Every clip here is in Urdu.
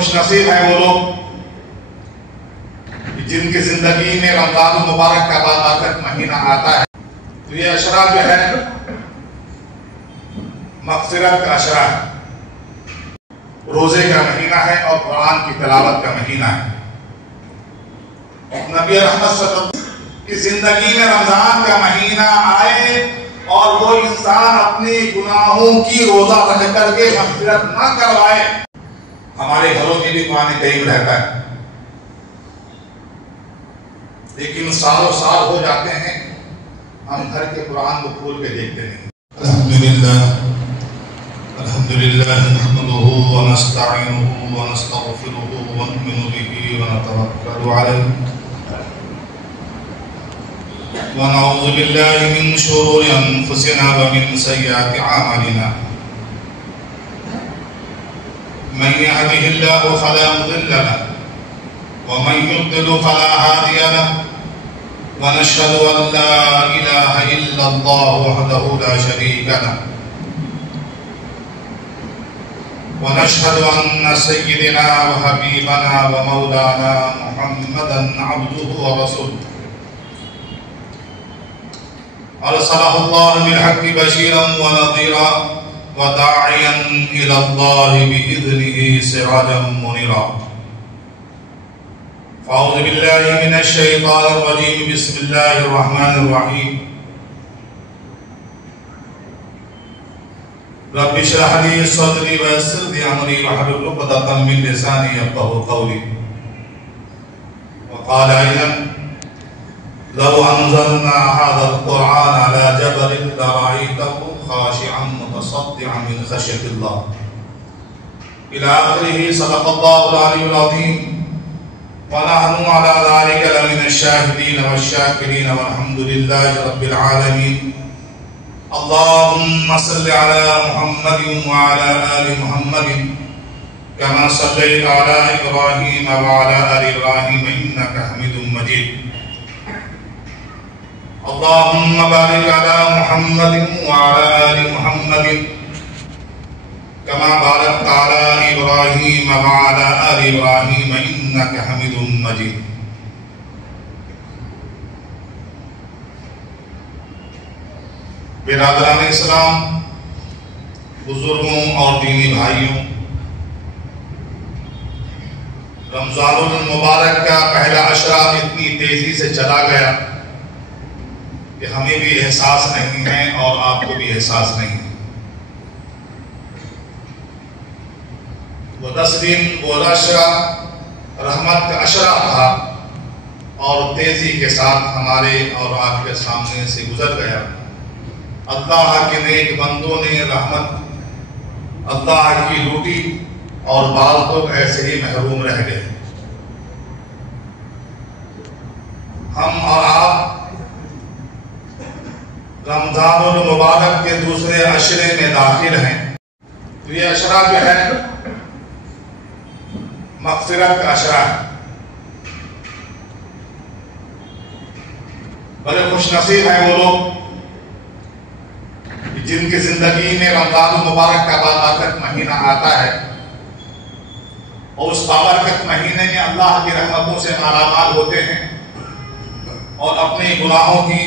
خوش نصیب ہیں وہ لوگ جن کی زندگی میں رمضان المبارک کا بابرکت مہینہ آتا ہے. تو یہ اشرا جو ہے مغفرت کا اشرا ہے، روزے کا مہینہ ہے اور قرآن کی تلاوت کا مہینہ ہے. نبی رحمت صلی اللہ علیہ وسلم کی زندگی میں رمضان کا مہینہ آئے اور وہ انسان اپنی گناہوں کی روزہ رکھ کر کے مغفرت نہ کروائے. ہمارے گھروں میں بھی قرآن کریم رہتا ہے، لیکن سالوں سال ہو جاتے ہیں ہم گھر کے قرآن کو کھول کے دیکھتے نہیں. الحمدللہ نحمده ونستعینه ونستغفره ونؤمن به ونتوکل علیہ ونعوذ باللہ من شرور انفسنا ومن سیئات اعمالنا من يهده الله فلا مضل له ومن يضلل فلا هادي له ونشهد أن لا إله إلا الله وحده لا شريك له ونشهد أن سيدنا وحبيبنا ومولانا محمدا عبده ورسوله أرسله الله بالحق بشيرا ونذيرا وداعيا إلى الله بإذنه سراجا منيرا. أعوذ بالله من الشيطان الرجيم. بسم الله الرحمن الرحيم. رب اشرح لي صدري ويسر لي أمري واحلل عقدة من لساني يفقهوا قولي. وقال أيضا لو أنزلنا هذا القرآن على جبل لرأيته خاشعا متصدعا من خشية الله إلى آخره. صدق الله العلي العظيم ونحن على ذلك لمن الشاهدين والشاكرين والحمد لله رب العالمين. اللهم صل على محمد وعلى آل محمد كما صليت على إبراهيم وعلى آل إبراهيم إنك حميد مجيد. اللهم بارك على محمد وعلى آل محمد كما باركت على إبراهيم وعلى آل إبراهيم إنك حميد مجيد. برادران اسلام، بزرگوں اور دینی بھائیوں، رمضان المبارک کا پہلا عشرہ اتنی تیزی سے چلا گیا کہ ہمیں بھی احساس نہیں ہے اور آپ کو بھی احساس نہیں ہے. وہ 10 دن وہ عشرہ رحمت کا عشرہ تھا اور تیزی کے ساتھ ہمارے اور آپ کے سامنے سے گزر گیا. اللہ کے نیک بندوں نے رحمت، اللہ کی لوٹی اور بعض لوگ ایسے ہی محروم رہ گئے. ہم اور آپ رمضان المبارک کے دوسرے عشرے میں داخل ہیں. تو یہ عشرہ جو ہے مغفرت کا اشرا ہے. بڑے خوش نصیب ہیں وہ لوگ جن کی زندگی میں رمضان المبارک کا بابرکت مہینہ آتا ہے اور اس بابرکت مہینے میں اللہ کی رحمتوں سے مالا مال ہوتے ہیں اور اپنے گناہوں کی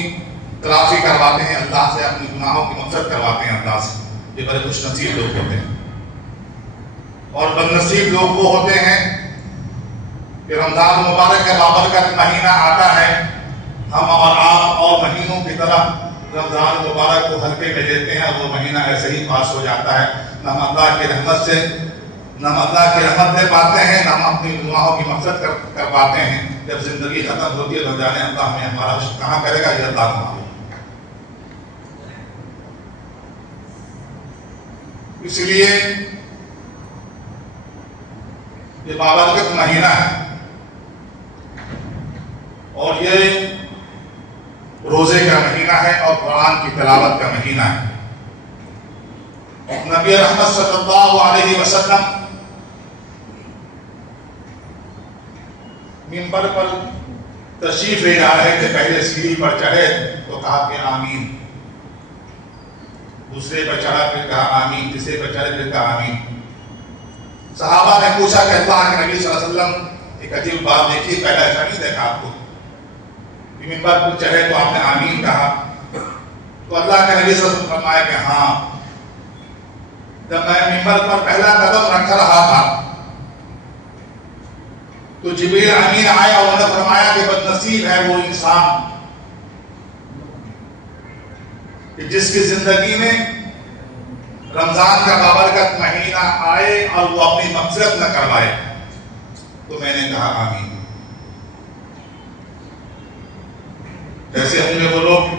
تلافی کرواتے ہیں اللہ سے، اپنے گناہوں کی مغفرت کرواتے ہیں اللہ سے. یہ بڑے خوش نصیب لوگ ہوتے ہیں. اور بدنصیب لوگ وہ ہوتے ہیں کہ رمضان مبارک کا بابرکت مہینہ آتا ہے، ہم اور آپ اور مہینوں کی طرح رمضان مبارک کو ہلکے میں لیتے ہیں اور وہ مہینہ ایسے ہی پاس ہو جاتا ہے. نہ ہم اللہ کی رحمت سے لے پاتے ہیں، نہ ہم اپنی گناہوں کی مغفرت کر پاتے ہیں. جب زندگی ختم ہوتی ہے تو جانے اللہ ہمیں ہمارا کہاں کرے گا، یہ اللہ کو. اس لیے یہ بابرکت مہینہ ہے اور یہ روزے کا مہینہ ہے اور قرآن کی تلاوت کا مہینہ ہے. نبی رحمت صلی اللہ علیہ وسلم منبر پر تشریف لے جا رہے تھے. پہلے سیڑھی پر چڑھے تو کہا کہ آمین، دوسرے پر چڑھا پھر کہا آمین، تیسرے پر چڑھے پھر کہا آمین. صحابہ نے پوچھا کہ اللہ کے نبی صلی اللہ علیہ وسلم ایک عجیب بات دیکھی، پہلے ایسا نہیں دیکھا آپ کو کہ ممبر پر چڑھے تو آپ نے آمین کہا؟ تو اللہ کے نبی صلی اللہ علیہ وسلم فرمایا کہ ہاں، جب میں ممبر پر پہلا قدم رکھ رہا تھا تو جبریل امین آیا اور انہوں نے فرمایا کہ بد نصیب ہے وہ انسان کہ جس کی زندگی میں رمضان کا بابرکت مہینہ آئے اور وہ اپنی مغفرت نہ کروائے۔ تو میں نے کہا آمین۔ جیسے ہم نے وہ لوگ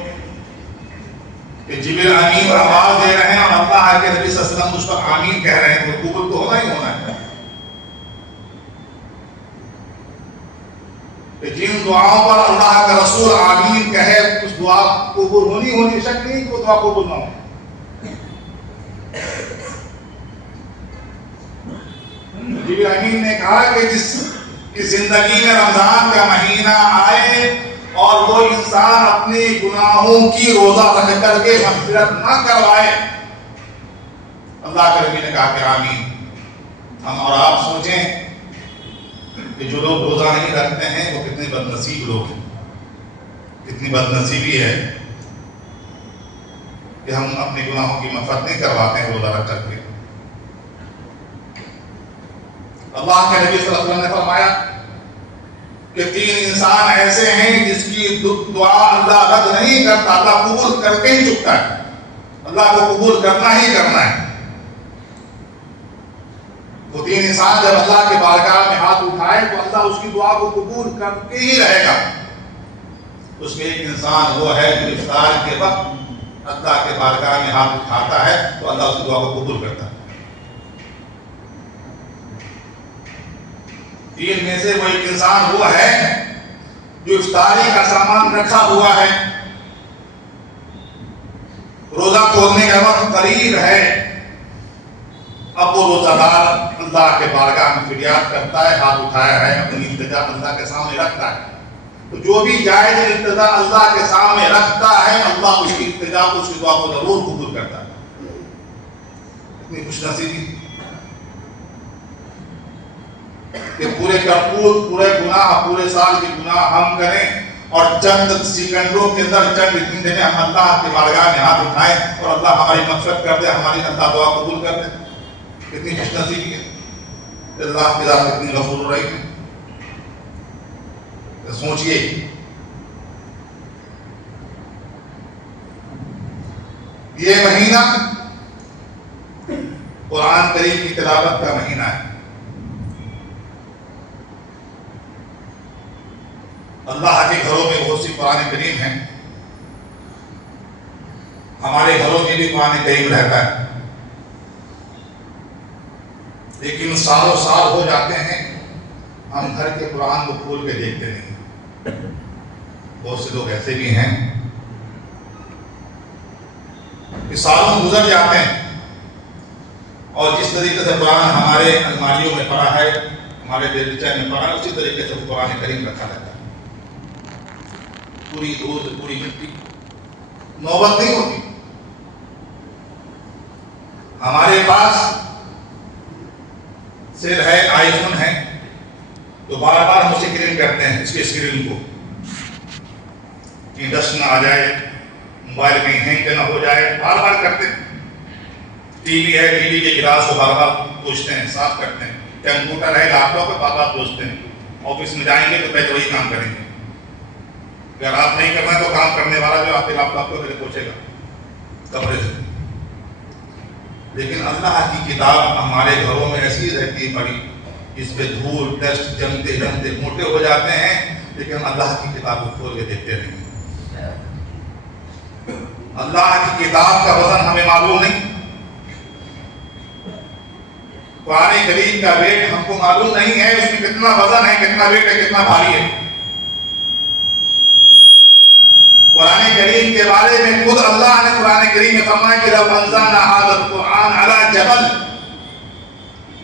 کہ جبریل امین آواز دے رہے ہیں اور اللہ کے نبی صلی اللہ علیہ وسلم اس پر آمین کہہ رہے ہیں، تو قبول تو ہونا ہی ہونا ہے۔ کہ جن دعاؤں پر اللہ کا رسول آمین کہے اس دعا قبول ہونی شک نہیں کہ وہ دعا قبول نہ ہو۔ جبریل امین نے کہا کہ جس کی زندگی میں رمضان کا مہینہ آئے اور وہ انسان اپنی گناہوں کی روزہ رکھ کر کے مغفرت نہ کروائے، اللہ کے نبی نے کہا کہ آمین۔ ہم اور آپ سوچیں کہ جو لوگ روزہ نہیں رکھتے ہیں وہ کتنے بد نصیب لوگ ہیں، کتنی بد نصیبی ہے کہ ہم اپنے گناہوں کی مغفرت نہیں کرواتے ہیں روزہ رکھ کر کے۔ اللہ کے نبی صلی اللہ علیہ وسلم نے فرمایا کہ 3 انسان ایسے ہیں جس کی دعا اللہ رد نہیں کرتا، اللہ قبول کر کے ہی چکتا ہے، اللہ کو قبول کرنا ہی کرنا ہے۔ وہ 3 انسان جب اللہ کے بارگاہ میں ہاتھ اٹھائے تو اللہ اس کی دعا کو قبول کر کے ہی رہے گا۔ اس میں ایک انسان وہ ہے جو افطار کے وقت اللہ کے بارگاہ میں ہاتھ اٹھاتا ہے تو اللہ اس کی دعا کو قبول کرتا ہے۔ 3 میں سے وہ ایک انسان وہ ہے جو افطاری کا سامان رکھا ہوا ہے، روزہ کھولنے کا وقت قریب ہے، اب وہ روزہ دار اللہ کے بارگاہ میں فریاد کرتا ہے، ہاتھ اٹھایا ہے، اپنی التجا اللہ کے سامنے رکھتا ہے۔ تو جو بھی جائز التجا اللہ کے سامنے رکھتا ہے اللہ اس کی التجا کو، اس کی دعا کو ضرور قبول کرتا ہے۔ اتنی خوش نصیبی کہ پورے کرتوت، پورے گناہ، پورے سال کے گناہ ہم کریں اور چند سیکنڈوں کے اندر، چند گھنٹے میں ہم اللہ کے بارگاہ میں ہاتھ اٹھائیں اور اللہ ہماری مغفرت کر دے، ہماری اللہ دعا قبول کر دے۔ کتنی خوش نصیبی ہے، اللہ کی ذات کتنی غفور رحیم ہے۔ سوچئے یہ مہینہ قرآن کریم کی تلاوت کا مہینہ ہے۔ اللہ کے گھروں میں بہت سی قرآن کریم ہیں، ہمارے گھروں میں بھی قرآن کریم رہتا ہے، لیکن سالوں سال ہو جاتے ہیں ہم گھر کے قرآن کو کھول کے دیکھتے نہیں۔ بہت سے لوگ ایسے بھی ہیں کہ سالوں گزر جاتے ہیں اور جس طریقے سے قرآن ہمارے الماریوں میں پڑا ہے، ہمارے دریچے میں پڑا ہے، اسی طریقے سے وہ قرآن کریم رکھا رہتا ہے۔ پوری دودھ، پوری مٹی، نوبت نہیں ہوتی۔ ہمارے پاس سیل ہے، آئی فون ہے، تو بار بار ہم اسے کلین کرتے ہیں، اس کے اسکرین کو، کہ ڈسٹ نہ آ جائے، موبائل کہیں ہینگ نہ ہو جائے، بار بار کرتے ہیں۔ ٹی وی ہے، ٹی وی کے گلاس کو بار بار پوچھتے ہیں، صاف کرتے ہیں۔ کمپیوٹر ہے، لیپ ٹاپ ہے، بار بار پوچھتے ہیں۔ آفس میں جائیں گے تو پہلے وہی کام کریں گے، اگر آپ نہیں کرنا تو کام کرنے والا جو آپ کے لیپ ٹاپ کو پہلے پوچھے گا کمرے سے۔ لیکن اللہ کی کتاب ہمارے گھروں میں ایسی رہتی ہے پڑی، اس پہ دھول ڈسٹ جمتے جمتے موٹے ہو جاتے ہیں، لیکن اللہ کی کتاب کو کھول کے دیکھتے نہیں۔ اللہ کی کتاب کا وزن ہمیں معلوم نہیں، قرآن کریم کا ویٹ ہم کو معلوم نہیں ہے، اس میں کتنا وزن ہے، کتنا ویٹ ہے، کتنا بھاری ہے۔ قرآن کریم کے بارے میں خود اللہ نے قرآن کریم میں فرمایا کہ لو انزلنا ھذا القرآن علی جبل،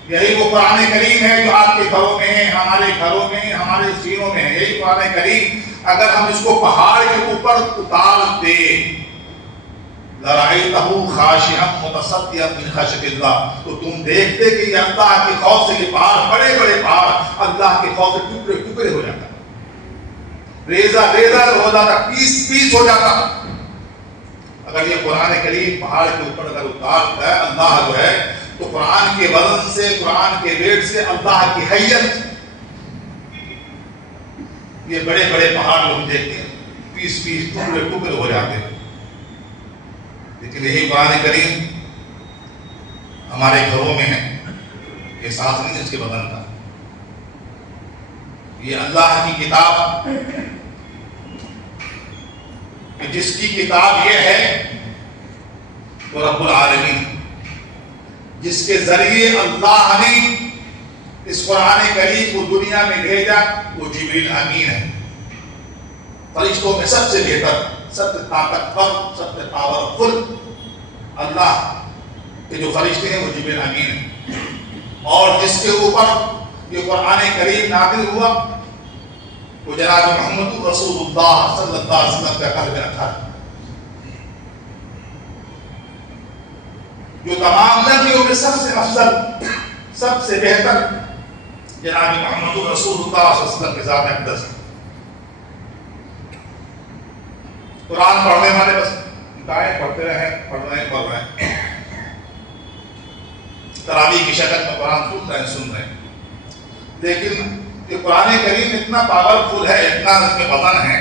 یہی وہ قرآن کریم ہے جو آپ کے گھروں میں ہے، ہمارے گھروں میں، ہمارے سینوں میں ہے۔ یہی قرآن کریم اگر ہم اس کو پہاڑ کے اوپر اتار دیں لَرَأَيْتَهُ خَاشِعًا مُتَصَدِّعًا مِنْ خَشْيَةِ اللَّهِ، تو تم دیکھتے کہ یہ اللہ کے خوف سے یہ پہاڑ، بڑے بڑے پہاڑ اللہ کے خوف سے ٹکڑے ٹکڑے ہو جاتا، ریزہ ریزہ ہو جاتا، پیس پیس ہو جاتا۔ اگر یہ قرآن کریم پہاڑ کے اوپر اگر اتارتا ہے اللہ جو ہے، تو قرآن کے وزن سے، قرآن کے ویٹ سے اللہ کی حیت، یہ بڑے بڑے پہاڑ ہم دیکھتے ہیں پیس پیس ٹکڑے ٹکڑے ہو جاتے ہیں، لیکن یہی قرآن کریم ہمارے گھروں میں ہے، احساس نہیں اس کے بدن کا۔ یہ اللہ کی کتاب، جس کی کتاب یہ ہے وہ رب العالمین، جس کے ذریعے اللہ نے اس قرآن کریم کو دنیا میں بھیجا، وہ جبریل امین ہے، فرشتوں میں سب سے بہتر، سب سے طاقتور، سب سے پاورفل اللہ کے جو فرشتے ہیں وہ جبریل امین ہیں، اور جس کے اوپر یہ قرآن کریم نازل ہوا وہ جناب محمد رسول اللہ صلی اللہ علیہ وسلم کا قلب رکھا ہے، جو تمام نبیوں میں سب سے افضل، سب سے بہتر جناب محمد رسول اللہ صلی اللہ علیہ وسلم کے ذات اقدس ہے۔ قرآن پڑھنے والے بس دائیں پڑھتے رہے، پڑھ رہے ہیں، تراویح کی شکل میں قرآن سن رہے ہیں، لیکن کہ قرآن کریم اتنا پاورفل ہے، اتنا اس میں وزن ہے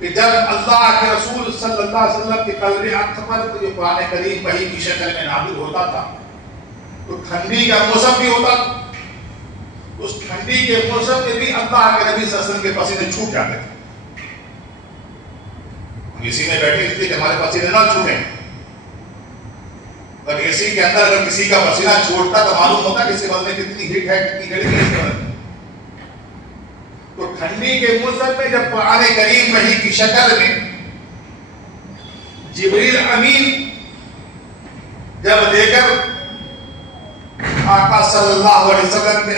کہ جب اللہ کے رسول صلی اللہ علیہ وسلم کے قلب حق پر یہ قرآن کریم وحی کی شکل میں نازل ہوتا تھا تو ٹھنڈی کا موسم بھی ہوتا، اس ٹھنڈی کے موسم میں بھی اللہ کے نبی صلی اللہ علیہ وسلم کے پسینے چھوٹ جاتے تھے۔ ہم اسی میں بیٹھے اس لیے کہ ہمارے پسینے نہ چھوٹیں، اگر اسی کے اندر اگر کسی کا پسینہ چھوٹتا تو معلوم ہوتا کہ اس کے بدن میں کتنی ہیٹ ہے، کتنی گرمی ہے۔ تو ٹھنڈی کے موسم میں جب قرآن کریم وحی کی شکل میں جبریل امین جب دے کر آقا صلی اللہ علیہ وسلم کے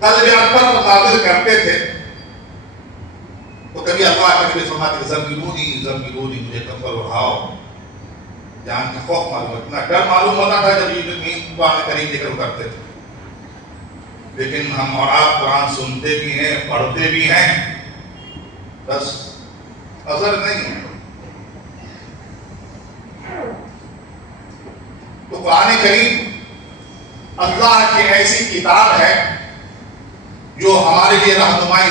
قلب اکبر پر نازل کرتے تھے تو کبھی اللہ کے نبی فرماتے کہ زملونی مجھے کمبل اڑاؤ، جان کا خوف معلوم، اتنا ڈر معلوم ہوتا تھا جب یہ قرآن کریم ذکر کرتے تھے۔ لیکن ہم اور آپ قرآن سنتے بھی ہیں، پڑھتے بھی ہیں، بس اثر نہیں ہے۔ تو قرآن کریم اللہ کی ایسی کتاب ہے جو ہمارے لیے رہنمائی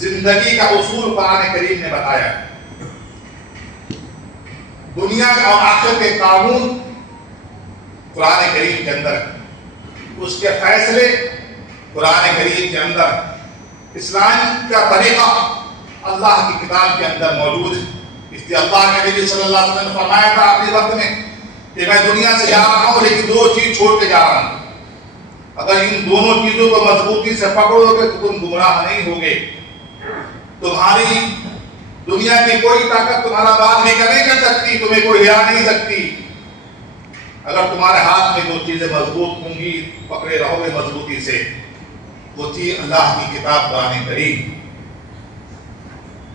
زندگی کا اصول قرآن کریم نے بتایا، دنیا اور آخرت کے قانون قرآن کریم کے اندر، اس کے فیصلے قرآن کریم کے اندر، اسلام کا طریقہ اللہ کی کتاب کے اندر موجود ہے۔ اس لیے اللہ کے نبی صلی اللہ علیہ وسلم نے فرمایا تھا اپنے وقت میں کہ میں دنیا سے جا رہا ہوں لیکن دو چیز چھوڑ کے جا رہا ہوں، اگر ان دونوں چیزوں کو مضبوطی سے پکڑو گے تو تم گمراہ نہیں ہوگے، تمہاری دنیا کی کوئی طاقت تمہارا بات نہیں کر سکتی، تمہیں کوئی ہرا نہیں سکتی، اگر تمہارے ہاتھ میں دو چیزیں مضبوط ہوں گی، پکڑے رہو گے مضبوطی سے، وہ چیز اللہ کی کتاب قرآن کریم۔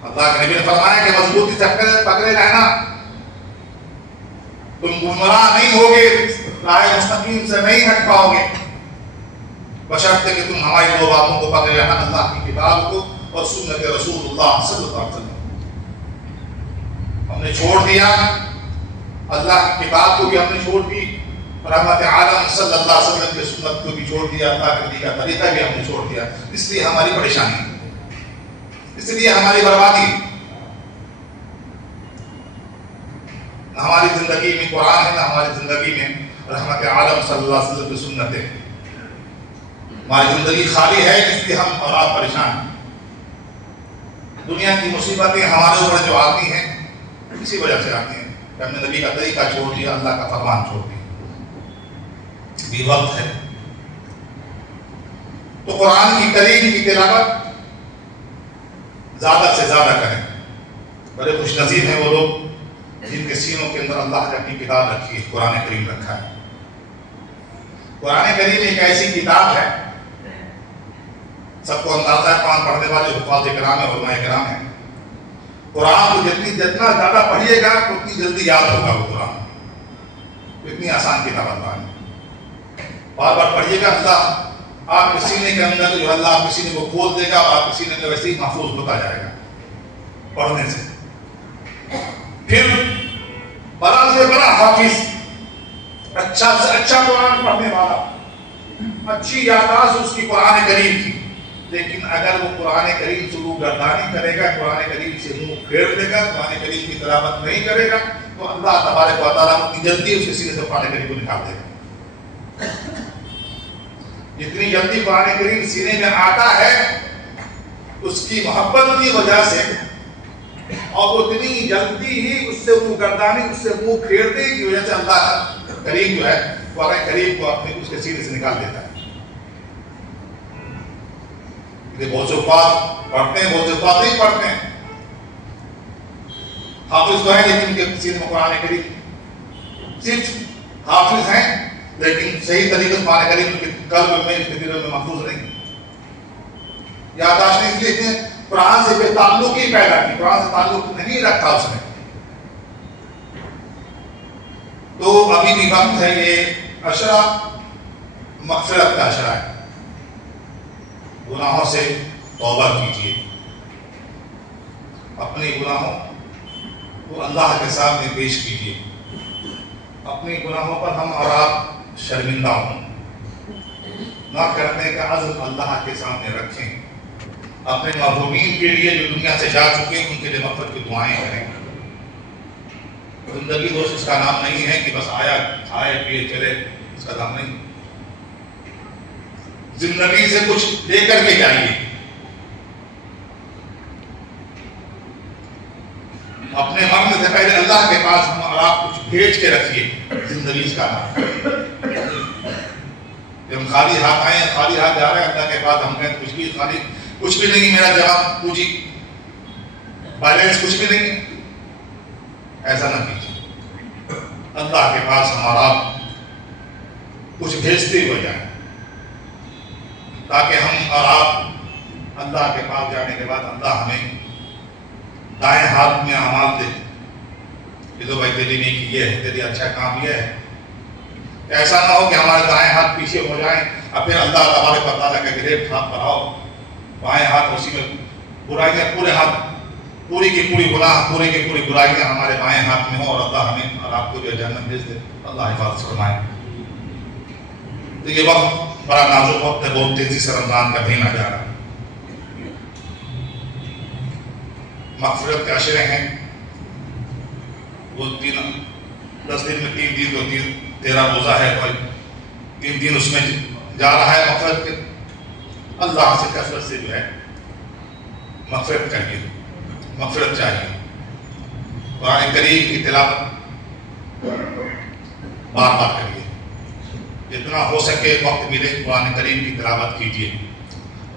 اللہ کے نبی نے فرمایا کہ مضبوطی سے پکڑے رہنا، تم گمراہ نہیں ہوگے، راہ مستقیم سے نہیں ہٹ پاؤ گے، بشرطے کہ تم ہماری دو باتوں کو پکڑے رہنا، اللہ کی کتاب کو اور سنت رسول اللہ صلی اللہ علیہ وسلم۔ ہم نے چھوڑ دیا اللہ کی کتاب کو بھی، ہم نے چھوڑ دی رحمت عالم صلی اللہ علیہ وسلم کی سنت کو بھی چھوڑ دیا، اللہ کے نبی کا طریقہ بھی ہم نے چھوڑ دیا، اس لیے ہماری پریشانی، اس لیے ہماری بربادی۔ نہ ہماری زندگی میں قرآن ہے، نہ ہماری زندگی میں رحمت عالم صلی اللہ علیہ وسلم کی سنت ہے، ہماری زندگی خالی ہے، اس لیے ہم اور آپ پریشان ہیں۔ دنیا کی مصیبتیں ہمارے اوپر جو آتی ہیں اسی وجہ سے آتی ہیں کہ ہم نے نبی کا طریقہ چھوڑ دیا، اللہ کا فرمان چھوڑ دیا، بھی وقت ہے۔ تو قرآن کی کریم کی تلاوت زیادہ سے زیادہ کریں۔ بڑے خوش نصیب ہیں وہ لوگ جن کے سینوں کے اندر اللہ نے اپنی کتاب رکھی ہے، قرآن کریم رکھا ہے۔ قرآن کریم ایک ایسی کتاب ہے، سب کو اندازہ ہے، قرآن پڑھنے والے حفاظ کرام ہیں، علماء کرام ہیں، قرآن کو جتنا زیادہ پڑھیے گا اتنی جلدی یاد ہوگا وہ قرآن. اتنی آسان کتاب اللہ ہے. بار بار پڑھیے گا, اللہ آپ کے سینے کے اندر جو اللہ آپ کے سینے کو کھول دے گا اور آپ کے سینے میں ویسے ہی محفوظ ہوتا جائے گا پڑھنے سے. پھر بڑا سے بڑا حافظ, اچھا سے اچھا قرآن پڑھنے والا, اچھی یادداشت اس کی قرآن کریم کی, لیکن اگر وہ قرآن کریم سے روح گردانی کرے گا, قرآن کریم سے منہ پھیر دے گا, قرآن کریم کی تلاوت نہیں کرے گا, تو اللہ تبارک و تعالیٰ اتنی جلدی اس کے سینے سے قرآن کریم کو نکال دے گا. جتنی جلدی قرآن کریم سینے میں آتا ہے اس کی محبت کی وجہ سے, اور اتنی جلدی ہی اس سے منہ گردانی, اس سے منہ پھیرنے کی وجہ سے اللہ کریم جو ہے قرآن کریم کو اپنے اس کے سینے سے نکال دیتا ہے. بہت سے اوقات پڑھتے ہیں, بہت سے اوقات نہیں پڑھتے ہیں, حافظ تو ہیں لیکن ان کے سینے میں قرآن کریم, صرف حافظ ہیں لیکن صحیح طریقے سے قرآن کریم کے قلب میں, اس کے دلوں میں محفوظ نہیں. یادداشت اس لیے قرآن سے بے تعلقی پیدا کی, قرآن سے تعلق نہیں رکھا اس نے. تو ابھی بھی وقت ہے, یہ عشرہ مغفرت کا عشرہ ہے. گناہوں سے توبہ کیجیے, اپنے گناہوں کو اللہ کے سامنے پیش کیجیے. اپنے گناہوں پر ہم اور آپ شرمندہ ہوں, نہ کرنے کا عزم اللہ کے سامنے رکھیں. اپنے محرومین کے لیے جو دنیا سے جا چکے ہیں ان کے لیے مغفرت کی دعائیں کریں. زندگی دوست اس کا نام نہیں ہے کہ بس آیا کھائے پیے چلے, اس کا نام نہیں. زندگی سے کچھ لے کر کے جائیے. اپنے مرنے سے پہلے اللہ کے پاس ہم اور آپ کچھ بھیج کے رکھیے. زندگی اس کا نام. جب ہم خالی ہاتھ آئے ہیں, خالی ہاتھ جا رہے ہیں اللہ کے پاس, ہم کہیں کچھ بھی نہیں, میرا جواب پوچھی بیلنس کچھ بھی نہیں. ایسا نہ کیجیے. اللہ کے پاس ہمارا کچھ بھیجتے ہوئے جائیں, تاکہ ہم اور آپ اللہ کے پاس جانے کے بعد اللہ ہمیں دائیں ہاتھ میں اعمال دے کہ تو بھائی تیری نیکی یہ ہے, تیری اچھا کام یہ ہے. ایسا نہ ہو کہ ہمارے دائیں ہاتھ پیچھے ہو جائیں اور پھر اللہ تبارک و تعالیٰ کا گریب ہاتھ پر آؤ, بائیں ہاتھ اسی میں برائیاں, پورے ہاتھ پوری کی پوری گناہ, پوری کی پوری برائیاں ہمارے بائیں ہاتھ میں ہو, اور اللہ ہمیں اور آپ کو جو جہنم بھیج دے. اللہ حفاظت فرمائے. تو یہ وقت بڑا نازک وقت ہے, بہت تیزی سے رمضان کا مہینہ جا رہا ہے. مغفرت کے عشرے ہیں, وہ 10 دن میں 3 دن, 2 دن 13 روزہ ہے, اور 3 دن اس میں جا رہا ہے مغفرت کے. اللہ سے کثرت سے جو ہے مغفرت کریے, مغفرت چاہیے. قرآن کریم کی تلاوت بار بار کریے, جتنا ہو سکے وقت ملے قرآن کریم کی تلاوت کیجیے.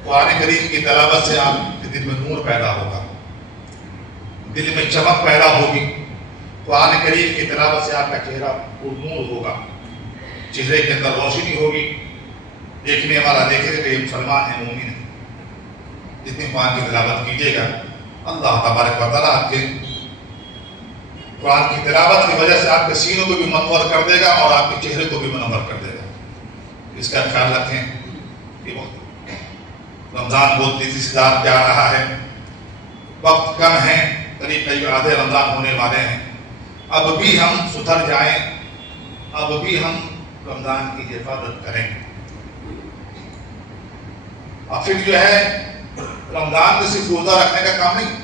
قرآن کریم کی تلاوت سے آپ کے دل میں نور پیدا ہوگا, دل میں چمک پیدا ہوگی. قرآن کریم کی تلاوت سے آپ کا چہرہ پر نور ہوگا, چہرے کے اندر روشنی ہوگی. دیکھنے والا دیکھے گا کہ یہ مسلمان ہے, مومن ہے. جتنی قرآن کی تلاوت کیجیے گا اللہ تبارک و تعالیٰ آپ کے قرآن کی تلاوت کی وجہ سے آپ کے سینوں کو بھی منور کر دے گا اور آپ کے چہرے کو بھی منور کر دے گا. اس کا خیال رکھیں. یہ وقت رمضان بہت تیزی سے جا رہا ہے, وقت کم ہے, قریب آدھے رمضان ہونے والے ہیں. اب بھی ہم سدھر جائیں, اب بھی ہم رمضان کی حفاظت کریں. اور پھر جو ہے رمضان میں صرف روزہ رکھنے کا کام نہیں.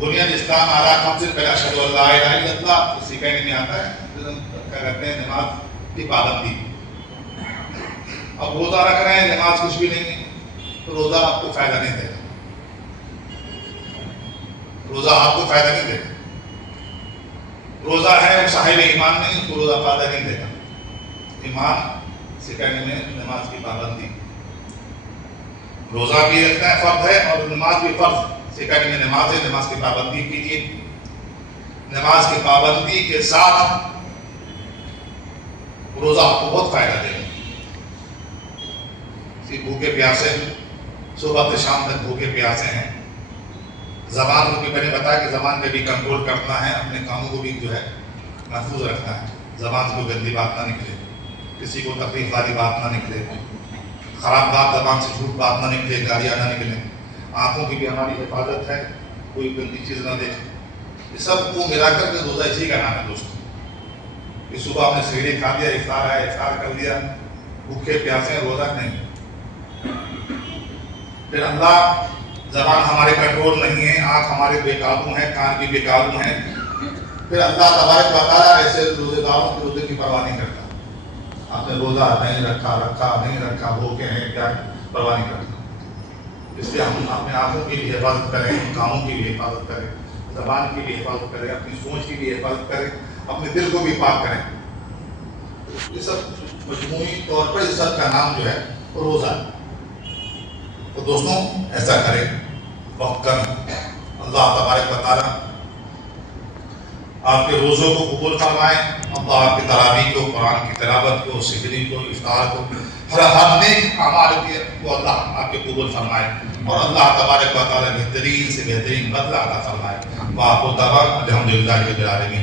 بنیاد اسلام آرا ہم صرف پہلا اشہد ان لا الہ الا اللہ سکھانے میں آتا ہے, کیا کہتے ہیں نماز کی پابندی. اب روزہ رکھ رہے ہیں, نماز کچھ بھی نہیں ہے, تو روزہ آپ کو فائدہ نہیں دے گا. روزہ آپ کو فائدہ نہیں دے گا. روزہ ہے وہ صاحب ایمان نہیں, تو روزہ فائدہ نہیں دے گا. ایمان سکھانے میں نماز کی پابندی, روزہ بھی رکھنا ہے فرض ہے, اور نماز بھی فرض. سکھانے میں نماز ہے, نماز کی پابندی کیجیے. نماز کی پابندی کے ساتھ روزہ آپ کو بہت فائدہ دے گا. بھوکے پیاسے صبح سے شام تک بھوکے پیاسے ہیں. زبان کو بھی میں نے بتایا کہ زبان پہ بھی کنٹرول کرنا ہے, اپنے کاموں کو بھی جو ہے محفوظ رکھنا ہے. زبان سے کوئی گندی بات نہ نکلے, کسی کو تکلیف والی بات نہ نکلے, خراب بات زبان سے جھوٹ بات نہ نکلے, گالیاں نہ نکلیں. آنکھوں کی بھی ہماری حفاظت ہے, کوئی گندی چیز نہ دیکھے. یہ سب کو ملا کر کے روزہ اسی کا نام ہے دوستوں. کہ صبح آپ نے سحری کھا لیا, افطار ہے افطار کر لیا, بھوکے پیاسے ہیں, روزہ نہیں. پھر اللہ, زبان ہمارے کنٹرول نہیں ہے, آنکھ ہمارے بے قابو ہیں, کان بھی بے قابو ہیں. پھر اللہ تبارک و تعالیٰ ایسے روزے داروں کے روزے کی پرواہ نہیں کرتا. آپ نے روزہ نہیں رکھا نہیں رکھا, بھوکے ہیں کیا, پرواہ نہیں کرتا. اس لیے ہم اپنے آنکھوں کی بھی حفاظت کریں, کانوں کی بھی حفاظت کریں, زبان کی بھی حفاظت کریں, اپنی سوچ کی بھی حفاظت کریں, اپنے دل کو بھی پاک کریں. یہ سب مجموعی طور پر اس سب کا نام جو ہے روزہ ہے. تو دوستوں ایسا کریں, وقت کریں. اللہ تبارک و تعالیٰ آپ کے روزوں کو قبول فرمائے. اللہ آپ کی تراویح کو, قرآن کی تلاوت کو, سحری کو, افطار کو, ہر نیک اعمال کو اللہ آپ کے قبول فرمائے. اور اللہ تبارک و تعالیٰ بہترین سے بہترین بدلہ عطا فرمائے. وآخر دعوانا الحمدللہ رب العالمین.